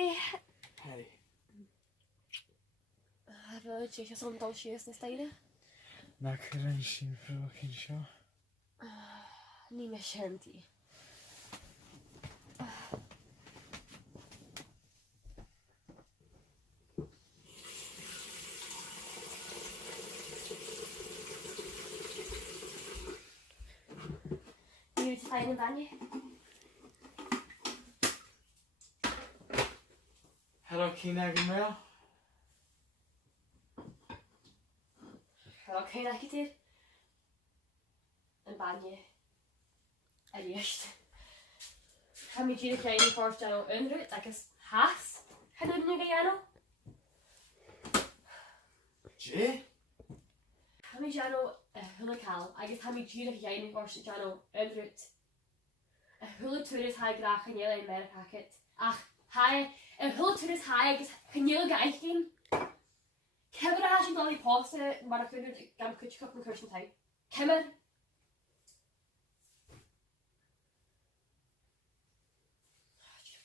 Hei. Hei. Har du ikke sånn dalsjøs i stedet? Na cyrin sy'n ffrog cyn sio. Ni med kjent i. Ni vil til feien vann i? Helo cyn ag yn mel. Har du ikke til? En banje. Er juist. Ga mi jullie kleine voorstellen onder, dat is haast. Ga je nu gaan? Je? Ga mi jano hulikaal. Ik ga mi jullie kleine voorstellen onder. Hulik toe is hij graag een heel merk hacket. Ach, hij een hulik toe is hij is een heel geïchtien. Kemmer haast je dan die posten, maar ik vind het gaan kutje op mijn kursen tijd. Kemmer.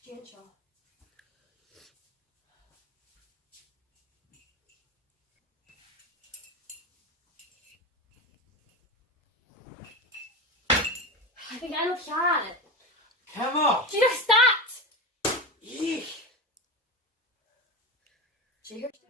Jane Shaw. Ik denk aan op gaan. Cefo! Zie je staat? Ich! Zie je?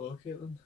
Hello, Caitlin.